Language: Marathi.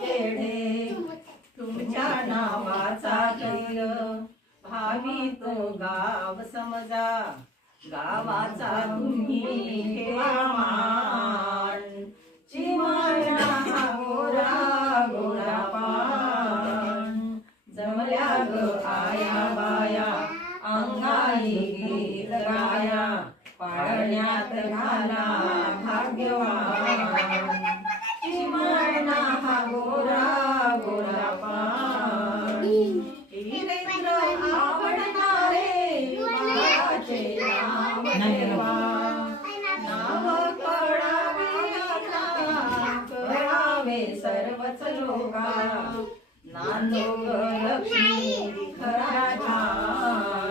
पेढे तुमच्या नावाचा कैल भावी तो गाव समजा गावाचा तुम्ही ठेवा मान चिमणा हा गोरा गोरा पान जमल्या ग आया बाया अंगाई गीत गाया पाळण्यात घाला भाग्यवान चिमणा हा गोरा गोरा पान इलेंद्र आवडणारे बाळाचे नाव ठेवा नाव कळावे आता करावे सर्वच लोका नांदो ग लक्ष्मी खरा छान